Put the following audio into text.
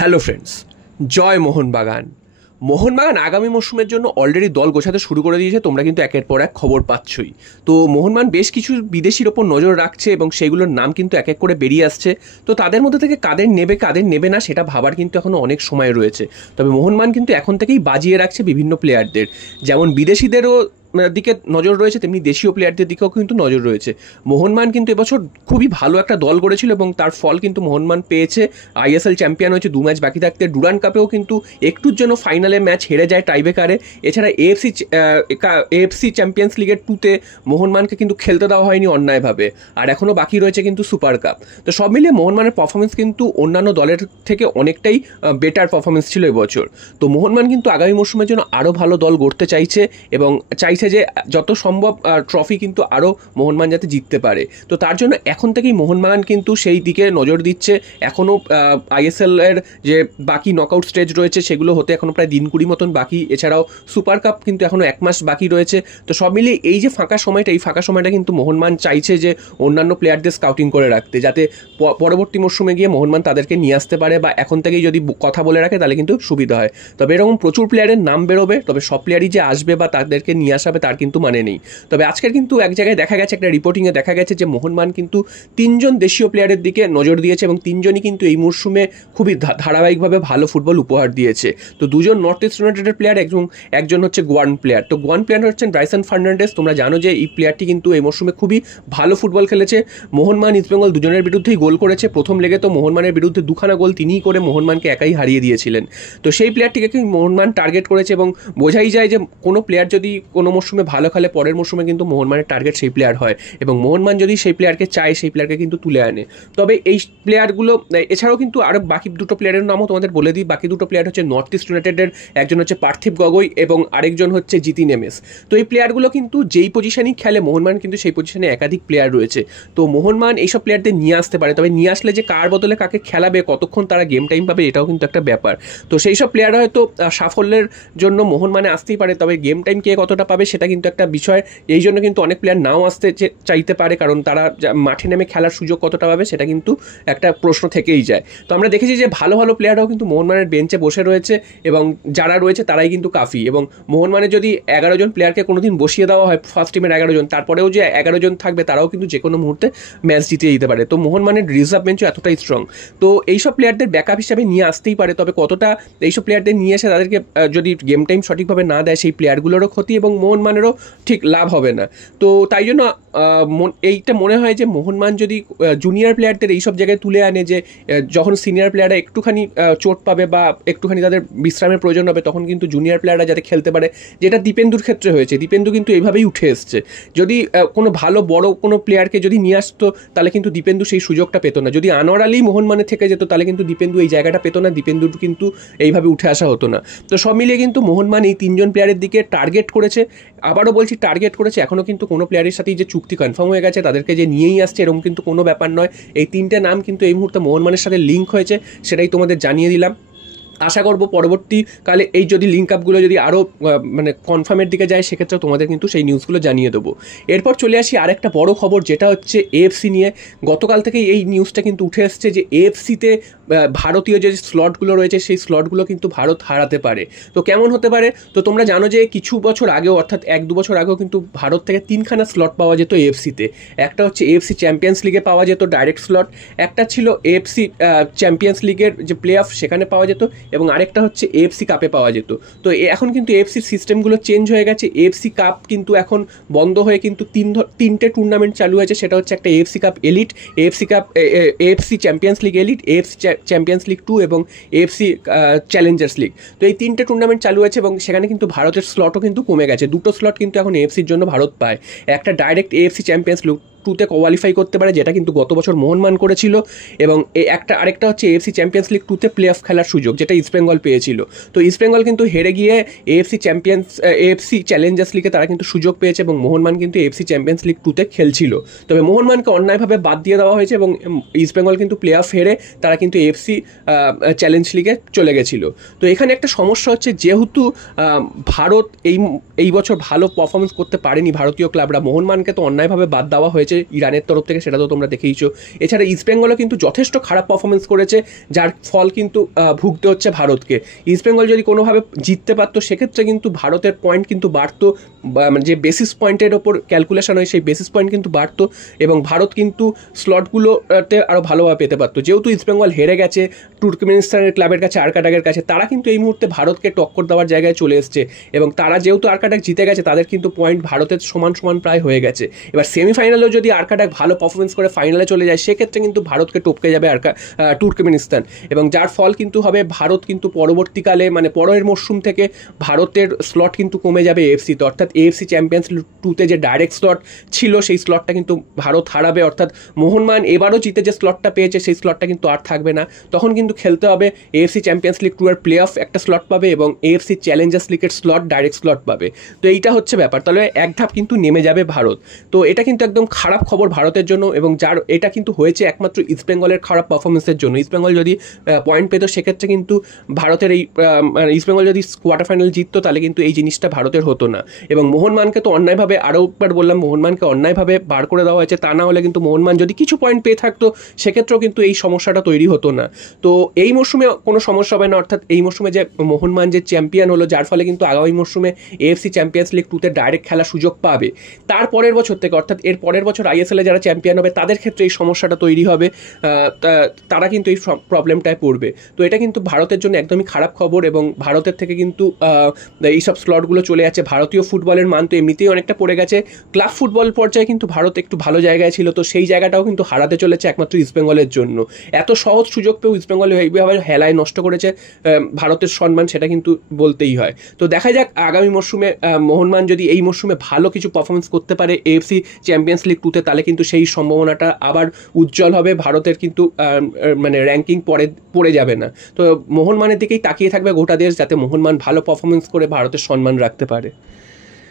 Hello friends, জয় মোহনবাগান। মোহনবাগান আগামী মরশুমের জন্য অলরেডি দল গোছাতে শুরু করে দিয়েছে। তোমরা কিন্তু একের পর এক খবর পাচ্ছই। তো মোহনবাগান বেশ কিছু বিদেশির ওপর নজর রাখছে এবং সেগুলোর নাম কিন্তু এক এক করে বেরিয়ে আসছে। তো তাদের মধ্যে থেকে কাদের নেবে না সেটা ভাবার কিন্তু এখনও অনেক সময় রয়েছে। তবে মোহনবাগান কিন্তু এখন থেকেই বাজিয়ে রাখছে বিভিন্ন প্লেয়ারদের, যেমন বিদেশিদেরও দিকে নজর রয়েছে তেমনি দেশীয় প্লেয়ারদের দিকেও কিন্তু নজর রয়েছে। মোহনবাগান কিন্তু এবছর খুবই ভালো একটা দল গড়েছিল এবং তার ফল কিন্তু মোহনবাগান পেয়েছে। আইএসএল চ্যাম্পিয়ন হয়েছে 2 ম্যাচ বাকি থাকতে। ডুরান্ড কাপেও কিন্তু একটুর জন্য ফাইনালে ম্যাচ হেরে যায় টাইব্রেকারে। এছাড়া এএফসি চ্যাম্পিয়ন্স লিগের 2তে মোহনবাগানকে কিন্তু খেলতে দেওয়া হয়নি অন্যায়ভাবে, আর এখনও বাকি রয়েছে কিন্তু সুপার কাপ। তো সব মিলিয়ে মোহনবাগানের পারফরমেন্স কিন্তু অন্যান্য দলের থেকে অনেকটাই বেটার পারফরমেন্স ছিল এবছর। তো মোহনবাগান কিন্তু আগামী মরশুমের জন্য আরও ভালো দল গড়তে চাইছে এবং চাইছে যে যত সম্ভব ট্রফি কিন্তু আরও মোহনবাগান যাতে জিততে পারে। তো তার জন্য এখন থেকেই মোহনবাগান কিন্তু সেই দিকে নজর দিচ্ছে। এখনও আইএসএল এর যে বাকি নকআউট স্টেজ রয়েছে সেগুলো হতে এখনও প্রায় দিন 20 মতন বাকি। এছাড়াও সুপার কাপ কিন্তু এখনও 1 মাস বাকি রয়েছে। তো সব মিলিয়ে এই যে ফাঁকা সময়টা কিন্তু মোহনবাগান চাইছে যে অন্যান্য প্লেয়ারদের স্কাউটিং করে রাখতে, যাতে পরবর্তী মরশুমে গিয়ে মোহনবাগান তাদেরকে নিয়ে আসতে পারে, বা এখন থেকেই যদি কথা বলে রাখে তাহলে কিন্তু সুবিধা হয়। তবে এরকম প্রচুর প্লেয়ারের নাম বেরোবে, তবে সব প্লেয়ারই যে আসবে বা তাদেরকে নিয়ে আসা তার কিন্তু মানে নেই। তবে আজকের কিন্তু এক জায়গায় দেখা গেছে, একটা রিপোর্টিংয়ে দেখা গেছে যে মোহনবাগান কিন্তু 3জন দেশীয় প্লেয়ারের দিকে নজর দিয়েছে এবং 3জনই কিন্তু এই মরশুমে খুবই ধারাবাহিকভাবে ভালো ফুটবল উপহার দিয়েছে। তো 2জন নর্থ ইস্ট ইউনাইটেডের প্লেয়ার, একজন হচ্ছে গোয়ান প্লেয়ার। তো গোয়ান প্লেয়ার হচ্ছেন ব্রাইসন ফার্নান্ডেস। তোমরা জানো যে এই প্লেয়ারটি কিন্তু এই মরশুমে খুবই ভালো ফুটবল খেলেছে। মোহনবাগান ইস্টবেঙ্গল দুজনের বিরুদ্ধেই গোল করেছে। প্রথম লেগে তো মোহনবাগানের বিরুদ্ধে 2খানা গোল তিনিই করে মোহনবাগানকে একাই হারিয়ে দিয়েছিলেন। তো সেই প্লেয়ারটিকে কিন্তু মোহনবাগান টার্গেট করেছে এবং বোঝাই যায় যে কোনো প্লেয়ার যদি কোনো মরশুমে ভালো খেলে পরের মরশুমে কিন্তু মোহনবাগানের টার্গেট সেই প্লেয়ার হয় এবং মোহনবাগান যদি সেই প্লেয়ারকে চায় সেই প্লেয়ারকে কিন্তু তুলে আনে। তবে এই প্লেয়ারগুলো এছাড়াও কিন্তু আরও বাকি 2টো প্লেয়ারের নামও তোমাদের বলে দিই। বাকি 2টো প্লেয়ার হচ্ছে নর্থ ইস্ট ইউনাইটেডের, একজন হচ্ছে পার্থিব গগৈ এবং আরেকজন হচ্ছে জিতিন এমএস। তো এই প্লেয়ারগুলো কিন্তু যেই পজিশনেই খেলে মোহনবাগান কিন্তু সেই পজিশনে একাধিক প্লেয়ার রয়েছে। তো মোহনবাগান এইসব প্লেয়ারদের নিয়ে আসতে পারে, তবে নিয়ে আসলে যে কার বদলে কাকে খেলাবে, কতক্ষণ তারা গেম টাইম পাবে, এটাও কিন্তু একটা ব্যাপার। তো সেই সব প্লেয়াররা হয়তো সাফল্যের জন্য মোহনবাগানে আসতেই পারে, তবে গেম টাইম কে কতটা পাবে সেটা কিন্তু একটা বিষয়। এই জন্য কিন্তু অনেক প্লেয়ার নাও আসতে চাইতে পারে, কারণ তারা মাঠে নেমে খেলার সুযোগ কতটা পাবে সেটা কিন্তু একটা প্রশ্ন থেকেই যায়। তো আমরা দেখেছি যে ভালো ভালো প্লেয়াররাও কিন্তু মোহনবাগানের বেঞ্চে বসে রয়েছে এবং যারা রয়েছে তারাই কিন্তু কাফি। এবং মোহনবাগানের যদি 11 জন প্লেয়ারকে কোনোদিন বসিয়ে দেওয়া হয় ফার্স্ট টিমের 11 জন, তারপরেও যে 11 জন থাকবে তারাও কিন্তু যে কোনো মুহূর্তে ম্যাচ জিতে দিতে পারে। তো মোহনবাগানের রিজার্ভ বেঞ্চও এতটাই স্ট্রং। তো এইসব প্লেয়ারদের ব্যাকআপ হিসাবে নিয়ে আসতেই পারে, তবে কতটা এইসব প্লেয়ারদের নিয়ে এসে তাদেরকে যদি গেম টাইম সঠিকভাবে না দেয় সেই প্লেয়ারগুলোরও ক্ষতি এবং মোহনবাগানেরও ঠিক লাভ হবে না। তো তাই জন্য এইটা মনে হয় যে মোহনবাগান যদি জুনিয়র প্লেয়ারদের এইসব জায়গায় তুলে আনে, যে যখন সিনিয়র প্লেয়াররা একটুখানি চোট পাবে বা একটুখানি তাদের বিশ্রামের প্রয়োজন হবে তখন কিন্তু জুনিয়র প্লেয়াররা যাতে খেলতে পারে, যেটা দীপেন্দুর ক্ষেত্রে হয়েছে। দীপেন্দু কিন্তু এইভাবেই উঠে এসছে। যদি কোনো ভালো বড় কোনো প্লেয়ারকে যদি নিয়ে আসতো তাহলে কিন্তু দীপেন্দু সেই সুযোগটা পেত না। যদি আনোয়ার আলী মোহনবাগানে থেকে যেত তাহলে কিন্তু দীপেন্দু এই জায়গাটা পেত না, দীপেন্দুর কিন্তু এইভাবে উঠে আসা হতো না। তো সব মিলিয়ে কিন্তু মোহনবাগান এই 3জন প্লেয়ারের দিকে টার্গেট করেছে। আবারও বলছি টার্গেট করেছে, এখনও কিন্তু কোনো প্লেয়ারের সাথেই যে চুক্তি কনফার্ম হয়ে গেছে তাদেরকে যে নিয়েই আসছে এরকম কিন্তু কোনো ব্যাপার নয়। এই 3টে নাম কিন্তু এই মুহূর্তে মোহনবাগানের সাথে লিঙ্ক হয়েছে, সেটাই তোমাদের জানিয়ে দিলাম। আশা করব পরবর্তীকালে এই যদি লিঙ্ক আপগুলো যদি আরও মানে কনফার্মের দিকে যায় সেক্ষেত্রে তোমাদের কিন্তু সেই নিউজগুলো জানিয়ে দেবো। এরপর চলে আসি আরেকটা বড় খবর, যেটা হচ্ছে এএফসি নিয়ে। গতকাল থেকেই এই নিউজটা কিন্তু উঠে এসছে যে এএফসিতে ভারতীয় যে স্লটগুলো রয়েছে সেই স্লটগুলো কিন্তু ভারত হারাতে পারে। তো কেমন হতে পারে? তো তোমরা জানো যে কিছু বছর আগেও, অর্থাৎ 1-2 বছর আগেও কিন্তু ভারত থেকে 3খানা স্লট পাওয়া যেত এএফসিতে। একটা হচ্ছে এএফসি চ্যাম্পিয়ন্স লিগে পাওয়া যেত ডাইরেক্ট স্লট, একটা ছিল এএফসি চ্যাম্পিয়ন্স লিগের যে প্লে অফ সেখানে পাওয়া যেত, এবং আরেকটা হচ্ছে এএফসি কাপে পাওয়া যেত। তো এখন কিন্তু এএফসি সিস্টেমগুলো চেঞ্জ হয়ে গেছে। এএফসি কাপ কিন্তু এখন বন্ধ হয়ে কিন্তু 3টে টুর্নামেন্ট চালু হয়েছে। সেটা হচ্ছে একটা AFC cup elite, AFC champions league elite, AFC champions league 2 এবং এএফসি চ্যালেঞ্জার্স লিগ। তো এই 3টে টুর্নামেন্ট চালু হয়েছে এবং সেখানে কিন্তু ভারতের স্লটও কিন্তু কমে গেছে। 2টো স্লট কিন্তু এখন এএফসির জন্য ভারত পায়। একটা ডাইরেক্ট এএফসি চ্যাম্পিয়ন্স লিগ 2তে কোয়ালিফাই করতে পারে, যেটা কিন্তু গত বছর মোহনবাগান করেছিল, এবং আরেকটা হচ্ছে এএফসি চ্যাম্পিয়ন্স লিগ 2তে প্লে অফ খেলার সুযোগ, যেটা ইস্টবেঙ্গল পেয়েছিল। তো ইস্টবেঙ্গল কিন্তু হেরে গিয়ে এএফসি চ্যালেঞ্জার্স লিগে তারা কিন্তু সুযোগ পেয়েছে এবং মোহনবাগান কিন্তু এএফসি চ্যাম্পিয়ন্স লিগ 2তে খেলছিল। তবে মোহনবাগানকে অন্যায়ভাবে বাদ দিয়ে দেওয়া হয়েছে এবং ইস্টবেঙ্গল কিন্তু প্লে অফ হেরে তারা কিন্তু এএফসি চ্যালেঞ্জ লিগে চলে গেছিলো। তো এখানে একটা সমস্যা হচ্ছে, যেহেতু ভারত এই বছর ভালো পারফরমেন্স করতে পারেনি ভারতীয় ক্লাবরা, মোহনবাগানকে তো অন্যায়ভাবে বাদ দেওয়া হয়েছে হয়েছে ইরানের তরফ থেকে, সেটা তো তোমরা দেখেইছো। এছাড়া ইস্টবেঙ্গলও কিন্তু যথেষ্ট খারাপ পারফরমেন্স করেছে, যার ফল কিন্তু ভুগতে হচ্ছে ভারতকে। ইস্টবেঙ্গল যদি কোনোভাবে জিততে পারতো সেক্ষেত্রে কিন্তু ভারতের পয়েন্ট কিন্তু বাড়তো, মানে যে বেসিস পয়েন্টের ওপর ক্যালকুলেশন হয় সেই বেসিস পয়েন্ট কিন্তু বাড়তো এবং ভারত কিন্তু স্লটগুলোতে আরও ভালোভাবে পেতে পারতো। যেহেতু ইস্টবেঙ্গল হেরে গেছে তুর্কমেনিস্তানের ক্লাবের কাছে, আরকাটাকের কাছে, তারা কিন্তু এই মুহূর্তে ভারতকে টক্কর দেওয়ার জায়গায় চলে এসছে এবং তারা যেহেতু আরকাটাক জিতে গেছে তাদের কিন্তু পয়েন্ট ভারতের সমান সমান প্রায় হয়ে গেছে। এবার সেমিফাইনালেও যদি আরকাটাক ভালো পারফরমেন্স করে ফাইনালে চলে যায় সেক্ষেত্রে কিন্তু ভারতকে টপকে যাবে তুর্কমেনিস্তান, এবং যার ফল কিন্তু হবে ভারত কিন্তু পরবর্তীকালে মানে পরের মরশুম থেকে ভারতের স্লট কিন্তু কমে যাবে এএফসিতে, অর্থাৎ এএফসি চ্যাম্পিয়ন্স টুতে যে ডাইরেক্ট স্লট ছিল সেই স্লটটা কিন্তু ভারত হারাবে, অর্থাৎ মোহনবাগান এবারও জিতে যে স্লটটা পেয়েছে সেই স্লটটা কিন্তু আর থাকবে না। তখন কিন্তু খেলতে হবে এএফসি চ্যাম্পিয়ন্স লিগ 2 এর প্লে অফ একটা স্লট পাবে এবং এএফসি চ্যালেঞ্জার্স লিগের স্লট ডাইরেক্ট স্লট পাবে। তো এইটা হচ্ছে ব্যাপার, তাহলে এক ধাপ কিন্তু নেমে যাবে ভারত। তো এটা কিন্তু একদম খারাপ খবর ভারতের জন্য, এবং যার এটা কিন্তু হয়েছে একমাত্র ইস্টবেঙ্গলের খারাপ পারফরমেন্সের জন্য। ইস্টবেঙ্গল যদি পয়েন্ট পেত সেক্ষেত্রে কিন্তু ভারতের এই ইস্টবেঙ্গল যদি কোয়ার্টার ফাইনাল জিততো তাহলে কিন্তু এই জিনিসটা ভারতের হতো না। এবং মোহনবাগানকে তো অন্যায়ভাবে, আরও একবার বললাম, মোহনবাগানকে অন্যায়ভাবে বার করে দেওয়া হয়েছে, তা না হলে কিন্তু মোহনবাগান যদি কিছু পয়েন্ট পেয়ে থাকতো সেক্ষেত্রেও কিন্তু এই সমস্যাটা তৈরি হতো না। তো এই মরশুমে কোনো সমস্যা হবে না, অর্থাৎ এই মরশুমে যে মোহনবাগান যে চ্যাম্পিয়ন হলো, যার ফলে কিন্তু আগামী মরশুমে এএফসি চ্যাম্পিয়ন্স লিগ 2 তে ডাইরেক্ট খেলার সুযোগ পাবে। তার পরের বছর থেকে, অর্থাৎ এর পরের বছর আইএসএলে যারা চ্যাম্পিয়ন হবে তাদের ক্ষেত্রে এই সমস্যাটা তৈরি হবে, তারা কিন্তু এই প্রবলেমটায় পড়বে। তো এটা কিন্তু ভারতের জন্য একদমই খারাপ খবর, এবং ভারতের থেকে কিন্তু এইসব স্লটগুলো চলে যাচ্ছে। ভারতীয় ফুটবলের মান তো এমনিতেই অনেকটা পড়ে গেছে, ক্লাব ফুটবল পর্যায়ে কিন্তু ভারত একটু ভালো জায়গায় ছিল, তো সেই জায়গাটাও কিন্তু হারাতে চলেছে একমাত্র ইস্টবেঙ্গলের জন্য। এত সহজ সুযোগ পেয়েও ইস্টবেঙ্গল এইভাবে হেলায় নষ্ট করেছে ভারতের সম্মান, সেটা কিন্তু বলতেই হয়। তো দেখা যাক আগামী মরশুমে মোহনবাগান যদি এই মরশুমে ভালো কিছু পারফরমেন্স করতে পারে এএফসি চ্যাম্পিয়ন্স লিগ 2 তে, তাহলে কিন্তু সেই সম্ভাবনাটা আবার উজ্জ্বল হবে, ভারতের কিন্তু মানে র্যাঙ্কিং পড়ে যাবে না। তো মোহনবাগানের দিকেই তাকিয়ে থাকবে গোটা দেশ, যাতে মোহনবাগান ভালো পারফরমেন্স করে ভারতের সম্মান রাখতে পারে।